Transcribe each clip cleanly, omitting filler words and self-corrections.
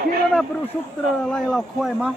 Kira na berusuk terlalu lau kuai mah.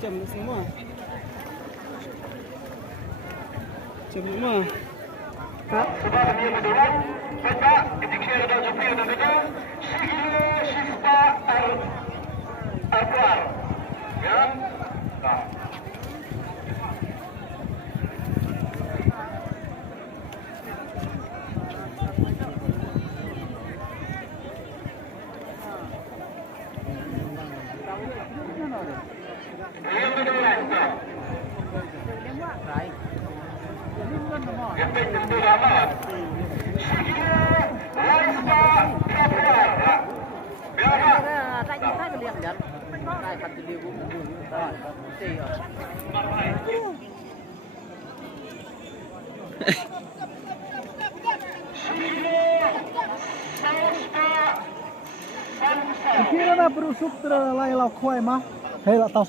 Jam semua. Jam semua. Sudah kami berdoang, kita ketika ada jumpa dengan kita, segera sifta al-Quran. Ya. Nah. Kira na berusuk terlalu lau kuai mah. Hei lah tahu.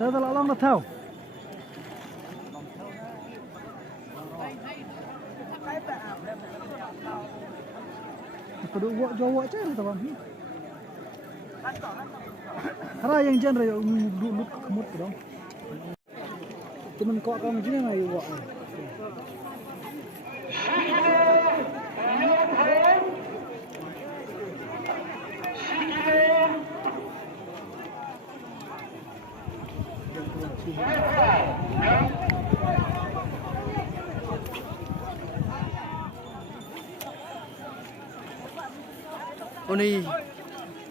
Terlalu lama tahu. Kedua buat Jawa je tu bang. Hara yang genre yang duduk kemut tu dong. Temen kau akan macam mana you buat? Oh ni,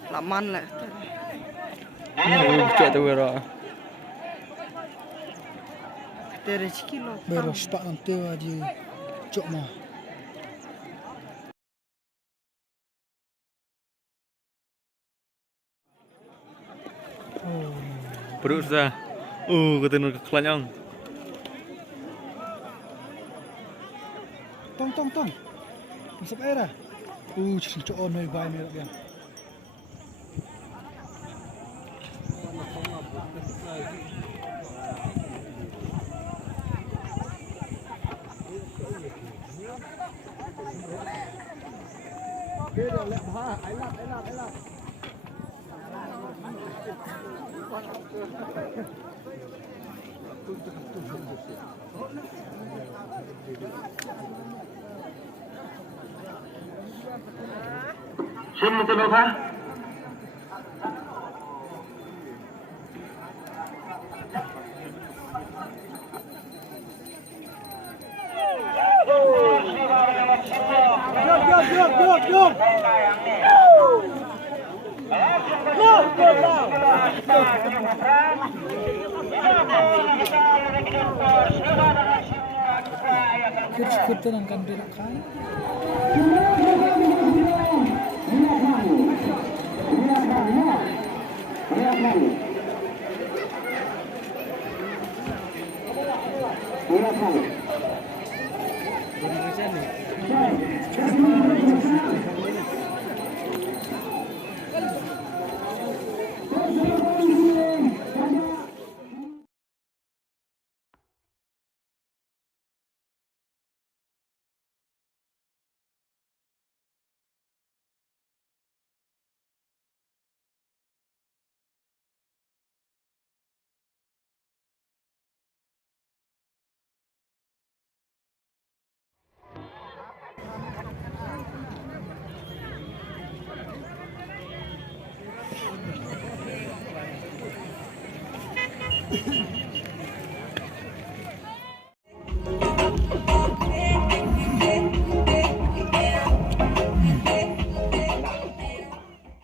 laman lah. Cek tu bro. Dari sekilo. Beres tak nanti aja cok mah. Perut sudah. Kata nak kelanyang. Tong. Masuk air dah. Cok on mai bai mai dia. Dia lek bah, ai lap. Sino tulog ha? Jom. Kita nak kan dia kan.